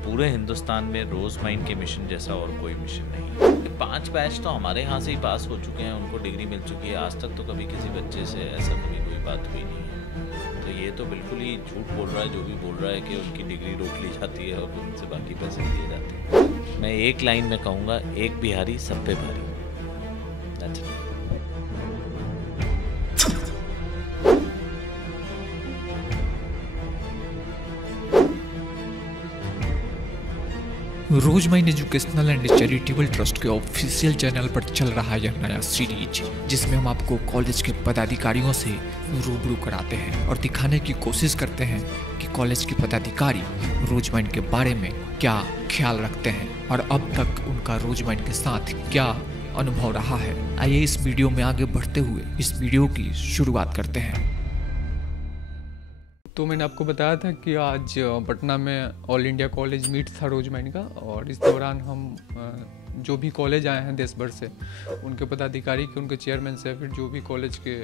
पूरे हिंदुस्तान में रोज़ माइंड के मिशन जैसा और कोई मिशन नहीं। 5 बैच तो हमारे यहाँ से ही पास हो चुके हैं, उनको डिग्री मिल चुकी है। आज तक तो कभी किसी बच्चे से ऐसा कभी कोई बात हुई नहीं है। तो ये तो बिल्कुल ही झूठ बोल रहा है जो भी बोल रहा है कि उनकी डिग्री रोक ली जाती है और उनसे बाकी पैसे दिए जाते हैं। मैं एक लाइन में कहूँगा, एक बिहारी सब पे भारी। That's it. Rose Mind educational and charitable trust के ऑफिशियल चैनल पर चल रहा यह नया सीरीज, जिसमें हम आपको कॉलेज के पदाधिकारियों से रूबरू कराते हैं और दिखाने की कोशिश करते हैं कि कॉलेज के पदाधिकारी रोज माइंड के बारे में क्या ख्याल रखते हैं और अब तक उनका रोज माइंड के साथ क्या अनुभव रहा है। आइए इस वीडियो में आगे बढ़ते हुए इस वीडियो की शुरुआत करते हैं। तो मैंने आपको बताया था कि आज पटना में ऑल इंडिया कॉलेज मीट था रोज माइंड का, और इस दौरान हम जो भी कॉलेज आए हैं देश भर से, उनके पदाधिकारी के, उनके चेयरमैन से, फिर जो भी कॉलेज के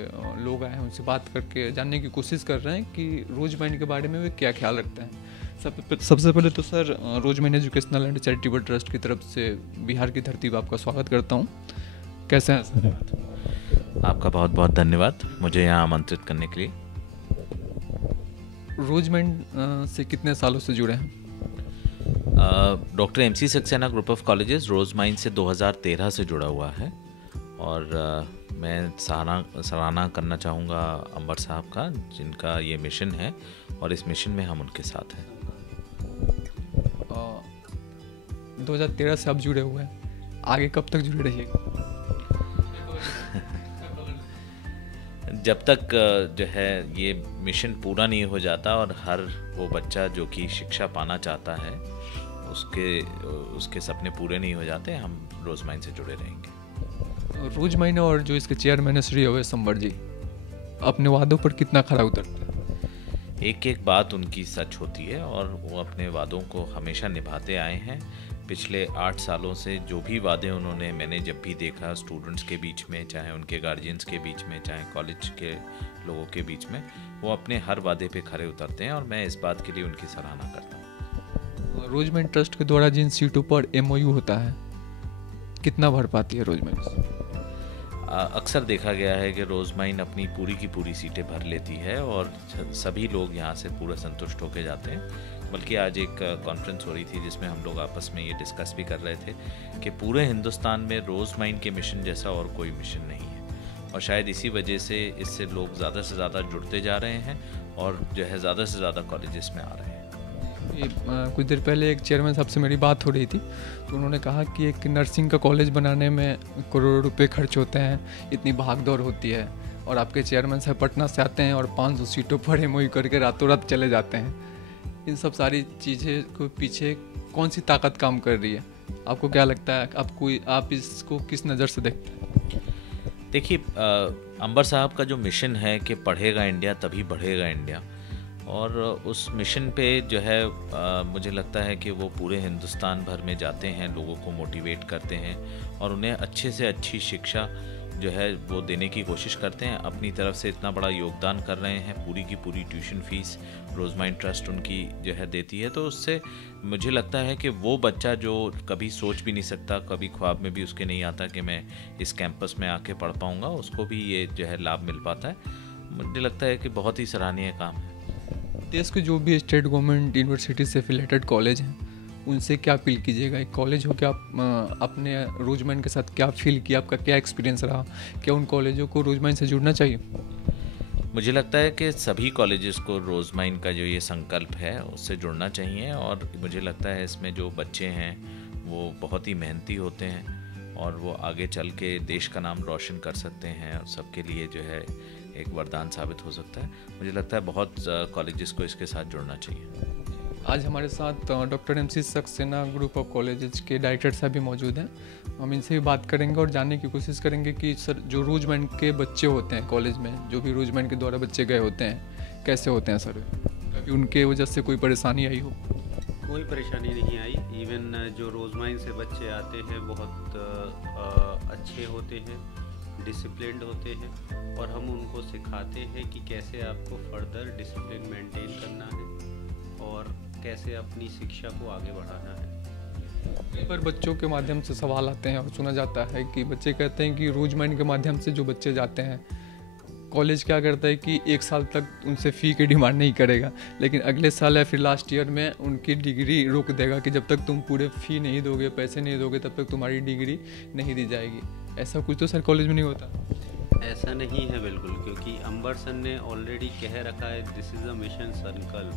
लोग आए हैं उनसे बात करके जानने की कोशिश कर रहे हैं कि रोज माइंड के बारे में वे क्या ख्याल रखते हैं। सबसे पहले तो sir, Rose Mind educational and charitable trust की तरफ से बिहार की धरती पर आपका स्वागत करता हूँ। कैसे हैं सर? आपका बहुत बहुत धन्यवाद मुझे यहाँ आमंत्रित करने के लिए। रोज माइंड से कितने सालों से जुड़े हैं? Doctor MC Saxena group of colleges Rose Mind से 2013 से जुड़ा हुआ है, और मैं सराहना करना चाहूँगा अंबर साहब का, जिनका ये मिशन है और इस मिशन में हम उनके साथ हैं। 2013 से आप जुड़े हुए हैं, आगे कब तक जुड़े रहिएगा? जब तक जो है ये मिशन पूरा नहीं हो जाता और हर वो बच्चा जो कि शिक्षा पाना चाहता है उसके सपने पूरे नहीं हो जाते, हम रोज माइंड से जुड़े रहेंगे। रोज माइंड और जो इसके चेयरमैन श्री अवैस अंबर जी, अपने वादों पर कितना खरा उतरते हैं? एक एक बात उनकी सच होती है और वो अपने वादों को हमेशा निभाते आए हैं। पिछले 8 सालों से जो भी वादे उन्होंने, मैंने जब भी देखा स्टूडेंट्स के बीच में, चाहे उनके गार्जियंस के बीच में, चाहे कॉलेज के लोगों के बीच में, वो अपने हर वादे पे खरे उतरते हैं और मैं इस बात के लिए उनकी सराहना करता हूँ। रोज माइंड ट्रस्ट के द्वारा जिन सीटों पर MOU होता है, कितना भर पाती है रोज माइंड? अक्सर देखा गया है कि रोज माइंड अपनी पूरी की पूरी सीटें भर लेती है और सभी लोग यहाँ से पूरा संतुष्ट होकर जाते हैं। बल्कि आज एक कॉन्फ्रेंस हो रही थी जिसमें हम लोग आपस में ये डिस्कस भी कर रहे थे कि पूरे हिंदुस्तान में रोज माइंड के मिशन जैसा और कोई मिशन नहीं है, और शायद इसी वजह से इससे लोग ज़्यादा से ज़्यादा जुड़ते जा रहे हैं और जो है ज़्यादा से ज़्यादा कॉलेजेस में आ रहे हैं। कुछ देर पहले एक चेयरमैन साहब से मेरी बात हो रही थी, तो उन्होंने कहा कि एक नर्सिंग का कॉलेज बनाने में करोड़ों रुपए खर्च होते हैं, इतनी भाग दौड़ होती है, और आपके चेयरमैन साहब पटना से आते हैं और 500 सीटों पर MOU करके रातों रात चले जाते हैं। इन सब सारी चीज़ें को पीछे कौन सी ताकत काम कर रही है? आपको क्या लगता है? आप इसको किस नज़र से देखते हैं? देखिए, अंबर साहब का जो मिशन है कि पढ़ेगा इंडिया तभी बढ़ेगा इंडिया, और उस मिशन पे जो है मुझे लगता है कि वो पूरे हिंदुस्तान भर में जाते हैं, लोगों को मोटिवेट करते हैं और उन्हें अच्छे से अच्छी शिक्षा जो है वो देने की कोशिश करते हैं। अपनी तरफ से इतना बड़ा योगदान कर रहे हैं, पूरी की पूरी ट्यूशन फीस रोज माइंड ट्रस्ट उनकी जो है देती है। तो उससे मुझे लगता है कि वो बच्चा जो कभी सोच भी नहीं सकता, कभी ख्वाब में भी उसके नहीं आता कि मैं इस कैंपस में आके पढ़ पाऊँगा, उसको भी ये जो है लाभ मिल पाता है। मुझे लगता है कि बहुत ही सराहनीय काम है। देश के जो भी स्टेट गवर्नमेंट यूनिवर्सिटी से एफिलेटेड कॉलेज हैं, उनसे क्या अपील कीजिएगा? एक कॉलेज हो के आप अपने रोज माइंड के साथ क्या फील किया, आपका क्या एक्सपीरियंस रहा? क्या उन कॉलेजों को रोज माइंड से जुड़ना चाहिए? मुझे लगता है कि सभी कॉलेजेस को रोज माइंड का जो ये संकल्प है उससे जुड़ना चाहिए, और मुझे लगता है इसमें जो बच्चे हैं वो बहुत ही मेहनती होते हैं और वो आगे चल के देश का नाम रोशन कर सकते हैं और सबके लिए जो है एक वरदान साबित हो सकता है। मुझे लगता है बहुत कॉलेजेस को इसके साथ जुड़ना चाहिए। आज हमारे साथ doctor MC Saxena group of colleges के डायरेक्टर साहब भी मौजूद हैं। हम इनसे भी बात करेंगे और जानने की कोशिश करेंगे कि सर, जो रोज माइंड के बच्चे होते हैं कॉलेज में, जो भी रोज माइंड के द्वारा बच्चे गए होते हैं, कैसे होते हैं सर? कभी उनके वजह से कोई परेशानी आई हो? कोई परेशानी नहीं आई। इवन जो रोज माइंड से बच्चे आते हैं बहुत अच्छे होते हैं, डिसिप्लिन्ड होते हैं, और हम उनको सिखाते हैं कि कैसे आपको फर्दर डिसिप्लिन मेंटेन करना है और कैसे अपनी शिक्षा को आगे बढ़ाना है। कई बार बच्चों के माध्यम से सवाल आते हैं और सुना जाता है कि बच्चे कहते हैं कि रोज माइंड के माध्यम से जो बच्चे जाते हैं, कॉलेज क्या करता है कि 1 साल तक उनसे फ़ी की डिमांड नहीं करेगा, लेकिन अगले साल या फिर लास्ट ईयर में उनकी डिग्री रोक देगा कि जब तक तुम पूरे फ़ी नहीं दोगे, पैसे नहीं दोगे, तब तक तुम्हारी डिग्री नहीं दी जाएगी। ऐसा कुछ तो सर कॉलेज में नहीं होता? ऐसा नहीं है बिल्कुल, क्योंकि अंबर सर ने ऑलरेडी कह रखा है दिस इज़ अ मिशन संकल्प।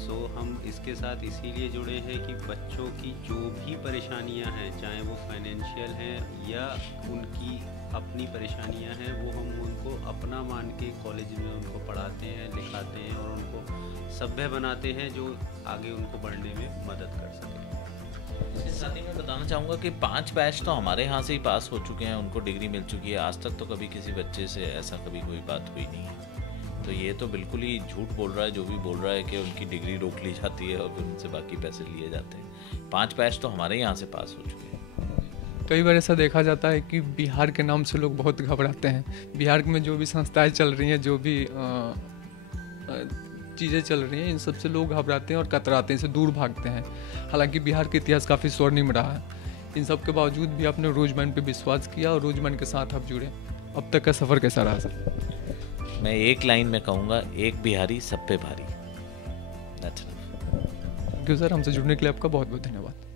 सो हम इसके साथ इसीलिए जुड़े हैं कि बच्चों की जो भी परेशानियां हैं, चाहे वो फाइनेंशियल हैं या उनकी अपनी परेशानियां हैं, वो हम उनको अपना मान के कॉलेज में उनको पढ़ाते हैं, लिखाते हैं और उनको सभ्य बनाते हैं जो आगे उनको बढ़ने में मदद कर सके। इसके साथ ही मैं बताना चाहूँगा कि 5 बैच तो हमारे यहाँ से ही पास हो चुके हैं, उनको डिग्री मिल चुकी है। आज तक तो कभी किसी बच्चे से ऐसा कभी कोई बात हुई नहीं है। तो ये तो बिल्कुल ही झूठ बोल रहा है जो भी बोल रहा है कि उनकी डिग्री रोक ली जाती है और फिर उनसे बाकी पैसे लिए जाते हैं। 5 बैच तो हमारे यहाँ से पास हो चुके हैं। कई बार ऐसा देखा जाता है कि बिहार के नाम से लोग बहुत घबराते हैं। बिहार में जो भी संस्थाएं चल रही हैं, जो भी चीज़ें चल रही हैं, इन सब से लोग घबराते हैं और कतराते हैं, इनसे दूर भागते हैं। हालांकि बिहार का इतिहास काफ़ी स्वर्णिम रहा है। इन सब के बावजूद भी आपने रोजमैन पे विश्वास किया और रोजमैन के साथ आप जुड़े। अब तक का सफ़र कैसा रहा सर? मैं एक लाइन में कहूँगा, एक बिहारी सब पे भारी। थैंक यू सर, हमसे जुड़ने के लिए आपका बहुत बहुत धन्यवाद।